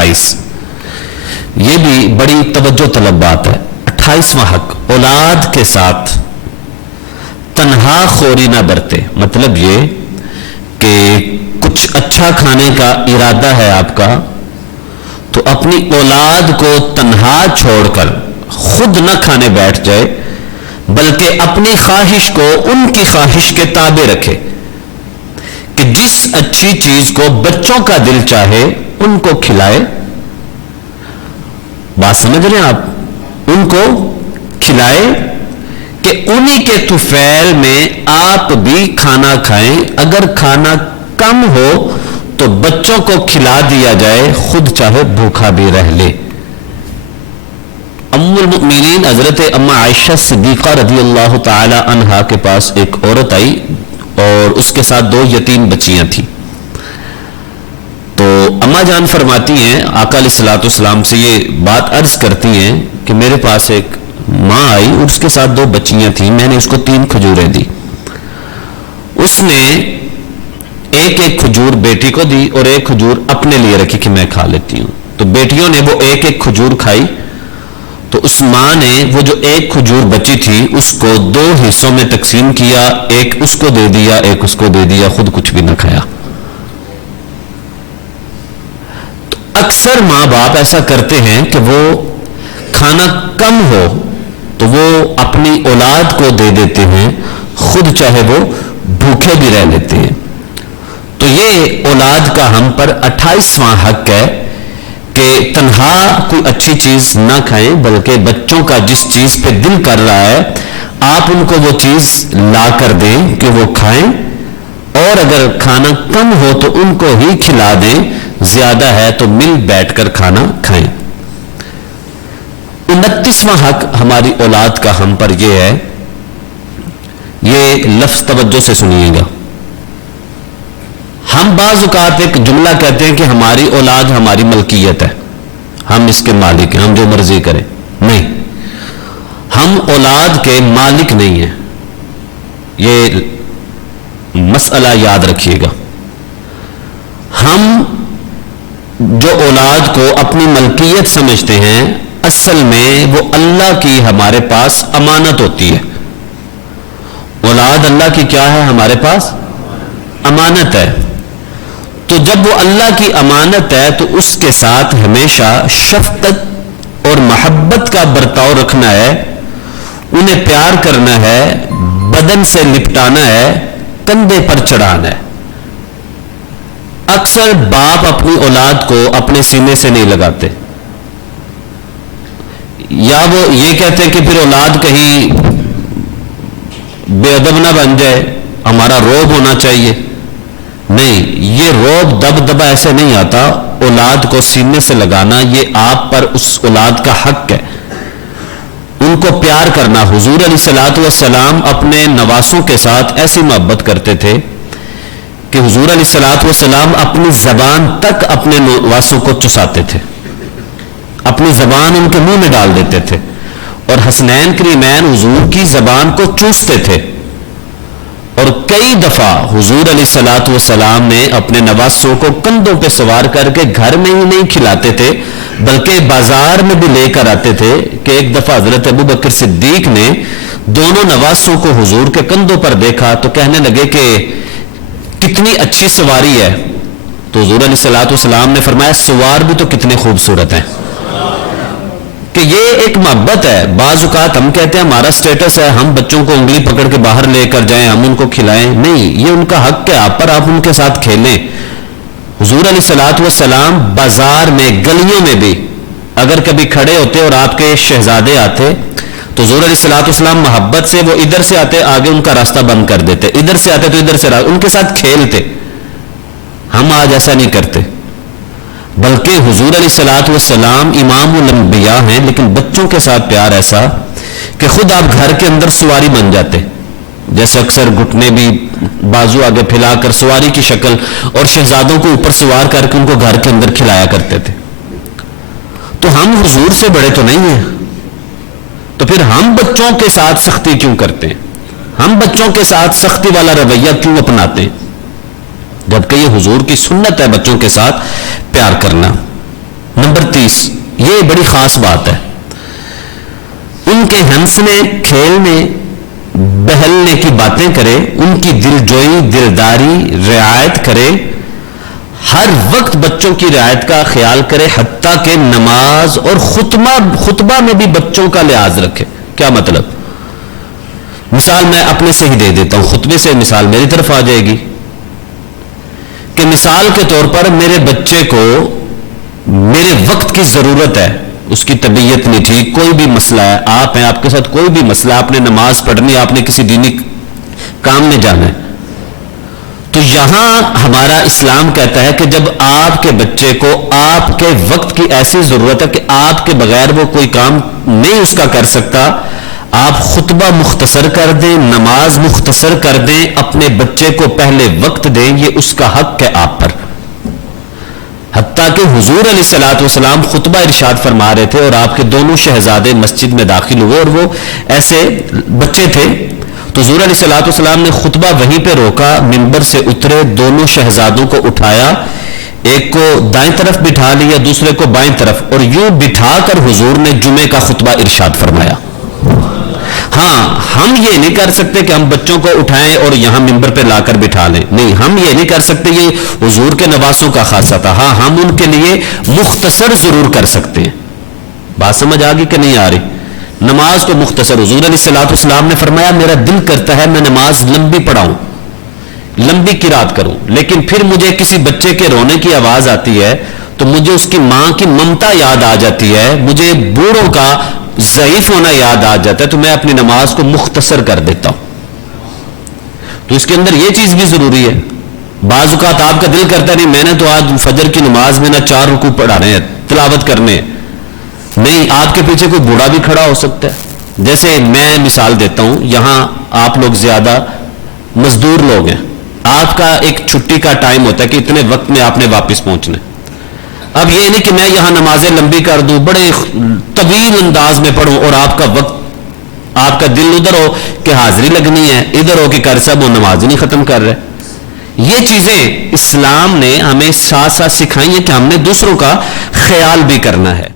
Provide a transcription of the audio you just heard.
28، یہ بھی بڑی توجہ طلب بات ہے۔ 28واں حق، اولاد کے ساتھ تنہا خوری نہ برتے۔ مطلب یہ کہ کچھ اچھا کھانے کا ارادہ ہے آپ کا، تو اپنی اولاد کو تنہا چھوڑ کر خود نہ کھانے بیٹھ جائے، بلکہ اپنی خواہش کو ان کی خواہش کے تابع رکھے کہ جس اچھی چیز کو بچوں کا دل چاہے ان کو کھلائے۔ بات سمجھ رہے ہیں آپ؟ ان کو کھلائے کہ انہی کے طفیل میں آپ بھی کھانا کھائیں، اگر کھانا کم ہو تو بچوں کو کھلا دیا جائے، خود چاہے بھوکا بھی رہ لے۔ ام المؤمنین حضرت اما عائشہ صدیقہ رضی اللہ تعالی عنہا کے پاس ایک عورت آئی اور اس کے ساتھ 2 یتیم بچیاں تھیں۔ تو اما جان فرماتی ہیں آقا علیہ الصلوۃ والسلام سے یہ بات عرض کرتی ہیں کہ میرے پاس ایک ماں آئی اور اس کے ساتھ 2 بچیاں تھیں، میں نے اس کو 3 کھجوریں دی، اس نے ایک کھجور بیٹی کو دی اور ایک کھجور اپنے لیے رکھی کہ میں کھا لیتی ہوں۔ تو بیٹیوں نے وہ ایک کھجور کھائی، تو اس ماں نے وہ جو ایک کھجور بچی تھی اس کو 2 حصوں میں تقسیم کیا، ایک اس کو دے دیا، ایک اس کو دے دیا، خود کچھ بھی نہ کھایا۔ تو اکثر ماں باپ ایسا کرتے ہیں کہ وہ کھانا کم ہو تو وہ اپنی اولاد کو دے دیتے ہیں، خود چاہے وہ بھوکے بھی رہ لیتے ہیں۔ تو یہ اولاد کا ہم پر 28واں حق ہے کہ تنہا کوئی اچھی چیز نہ کھائیں، بلکہ بچوں کا جس چیز پہ دل کر رہا ہے آپ ان کو وہ چیز لا کر دیں کہ وہ کھائیں، اور اگر کھانا کم ہو تو ان کو ہی کھلا دیں، زیادہ ہے تو مل بیٹھ کر کھانا کھائیں۔ 29واں حق ہماری اولاد کا ہم پر یہ ہے، یہ لفظ توجہ سے سنیے گا۔ ہم بعض اوقات ایک جملہ کہتے ہیں کہ ہماری اولاد ہماری ملکیت ہے، ہم اس کے مالک ہیں، ہم جو مرضی کریں۔ نہیں، ہم اولاد کے مالک نہیں ہیں، یہ مسئلہ یاد رکھیے گا۔ ہم جو اولاد کو اپنی ملکیت سمجھتے ہیں، اصل میں وہ اللہ کی ہمارے پاس امانت ہوتی ہے۔ اولاد اللہ کی کیا ہے؟ ہمارے پاس امانت ہے۔ تو جب وہ اللہ کی امانت ہے تو اس کے ساتھ ہمیشہ شفقت اور محبت کا برتاؤ رکھنا ہے، انہیں پیار کرنا ہے، بدن سے لپٹانا ہے، کندھے پر چڑھانا ہے۔ اکثر باپ اپنی اولاد کو اپنے سینے سے نہیں لگاتے، یا وہ یہ کہتے ہیں کہ پھر اولاد کہیں بے ادب نہ بن جائے، ہمارا روب ہونا چاہیے۔ نہیں، یہ روب دبدبا ایسے نہیں آتا، اولاد کو سینے سے لگانا یہ آپ پر اس اولاد کا حق ہے، ان کو پیار کرنا۔ حضور علیہ الصلوۃ والسلام اپنے نواسوں کے ساتھ ایسی محبت کرتے تھے کہ حضور علیہ الصلوۃ والسلام اپنی زبان تک اپنے نواسوں کو چساتے تھے، اپنی زبان ان کے منہ میں ڈال دیتے تھے، اور حسنین کریمین حضور کی زبان کو چوستے تھے۔ اور کئی دفعہ حضور علیہ الصلوۃ والسلام نے اپنے نواسوں کو کندھوں پہ سوار کر کے گھر میں ہی نہیں کھلاتے تھے بلکہ بازار میں بھی لے کر آتے تھے، کہ ایک دفعہ حضرت ابوبکر صدیق نے دونوں نواسوں کو حضور کے کندھوں پر دیکھا تو کہنے لگے کہ کتنی اچھی سواری ہے، تو حضور علیہ الصلوۃ والسلام نے فرمایا سوار بھی تو کتنے خوبصورت ہیں۔ کہ یہ ایک محبت ہے۔ بعض اوقات ہم کہتے ہیں ہمارا سٹیٹس ہے، ہم بچوں کو انگلی پکڑ کے باہر لے کر جائیں، ہم ان کو کھلائیں، نہیں، یہ ان کا حق ہے آپ پر، آپ ان کے ساتھ کھیلیں۔ حضور علیہ الصلوۃ والسلام بازار میں، گلیوں میں بھی اگر کبھی کھڑے ہوتے اور آپ کے شہزادے آتے تو حضور علیہ الصلوۃ والسلام محبت سے، وہ ادھر سے آتے آگے ان کا راستہ بند کر دیتے، ادھر سے آتے تو ادھر سے ان کے ساتھ کھیلتے۔ ہم آج ایسا نہیں کرتے، بلکہ حضور علیہ الصلوۃ والسلام امام الانبیاء ہیں، لیکن بچوں کے ساتھ پیار ایسا کہ خود آپ گھر کے اندر سواری بن جاتے، جیسے اکثر گھٹنے بھی بازو آگے پھیلا کر سواری کی شکل، اور شہزادوں کو اوپر سوار کر کے ان کو گھر کے اندر کھلایا کرتے تھے۔ تو ہم حضور سے بڑے تو نہیں ہیں، تو پھر ہم بچوں کے ساتھ سختی کیوں کرتے ہیں؟ ہم بچوں کے ساتھ سختی والا رویہ کیوں اپناتے ہیں؟ جبکہ یہ حضور کی سنت ہے بچوں کے ساتھ پیار کرنا۔ نمبر 30، یہ بڑی خاص بات ہے، ان کے ہنسنے کھیلنے بہلنے کی باتیں کرے، ان کی دلجوئی دلداری رعایت کرے، ہر وقت بچوں کی رعایت کا خیال کرے، حتیٰ کہ نماز اور خطبہ میں بھی بچوں کا لحاظ رکھے۔ کیا مطلب؟ مثال میں اپنے سے ہی دے دیتا ہوں، خطبے سے مثال میری طرف آ جائے گی کہ مثال کے طور پر میرے بچے کو میرے وقت کی ضرورت ہے، اس کی طبیعت نہیں ٹھیک، کوئی بھی مسئلہ ہے، آپ ہیں، آپ کے ساتھ کوئی بھی مسئلہ ہے، آپ نے نماز پڑھنی، آپ نے کسی دینی کام میں جانا ہے، تو یہاں ہمارا اسلام کہتا ہے کہ جب آپ کے بچے کو آپ کے وقت کی ایسی ضرورت ہے کہ آپ کے بغیر وہ کوئی کام نہیں اس کا کر سکتا، آپ خطبہ مختصر کر دیں، نماز مختصر کر دیں، اپنے بچے کو پہلے وقت دیں، یہ اس کا حق ہے آپ پر۔ حتیٰ کہ حضور علیہ الصلوۃ والسلام خطبہ ارشاد فرما رہے تھے اور آپ کے دونوں شہزادے مسجد میں داخل ہوئے اور وہ ایسے بچے تھے، تو حضور علیہ الصلوۃ والسلام نے خطبہ وہیں پہ روکا، منبر سے اترے، دونوں شہزادوں کو اٹھایا، ایک کو دائیں طرف بٹھا لیا، دوسرے کو بائیں طرف، اور یوں بٹھا کر حضور نے جمعے کا خطبہ ارشاد فرمایا۔ ہاں، ہم یہ نہیں کر سکتے کہ ہم بچوں کو اٹھائیں اور یہاں منبر پہ لا کر بٹھا لیں، نہیں، ہم یہ نہیں کر سکتے، یہ حضور کے نواسوں کا خاصہ تھا۔ ہاں، ہم ان کے لیے مختصر ضرور کر سکتے ہیں۔ بات سمجھ آ گئی کہ نہیں آ رہی؟ نماز کو مختصر، حضور علیہ الصلوۃ والسلام نے فرمایا میرا دل کرتا ہے میں نماز لمبی پڑھاؤں، لمبی قرات کروں، لیکن پھر مجھے کسی بچے کے رونے کی آواز آتی ہے تو مجھے اس کی ماں کی ممتا یاد آ جاتی ہے، مجھے بوڑھوں کا ضعیف ہونا یاد آ جاتا ہے، تو میں اپنی نماز کو مختصر کر دیتا ہوں۔ تو اس کے اندر یہ چیز بھی ضروری ہے۔ بعض اوقات آپ کا دل کرتا ہے نہیں میں نے تو آج فجر کی نماز میں نہ 4 رکوع پڑھانے ہیں، تلاوت کرنے ہیں، نہیں، آپ کے پیچھے کوئی بوڑھا بھی کھڑا ہو سکتا ہے۔ جیسے میں مثال دیتا ہوں، یہاں آپ لوگ زیادہ مزدور لوگ ہیں، آپ کا ایک چھٹی کا ٹائم ہوتا ہے کہ اتنے وقت میں آپ نے واپس پہنچنا ہے۔ اب یہ نہیں کہ میں یہاں نمازیں لمبی کر دوں، بڑے طویل انداز میں پڑھوں اور آپ کا وقت، آپ کا دل ادھر ہو کہ حاضری لگنی ہے، ادھر ہو کہ کر صاحب وہ نماز نہیں ختم کر رہے۔ یہ چیزیں اسلام نے ہمیں ساتھ ساتھ سکھائی ہیں کہ ہم نے دوسروں کا خیال بھی کرنا ہے۔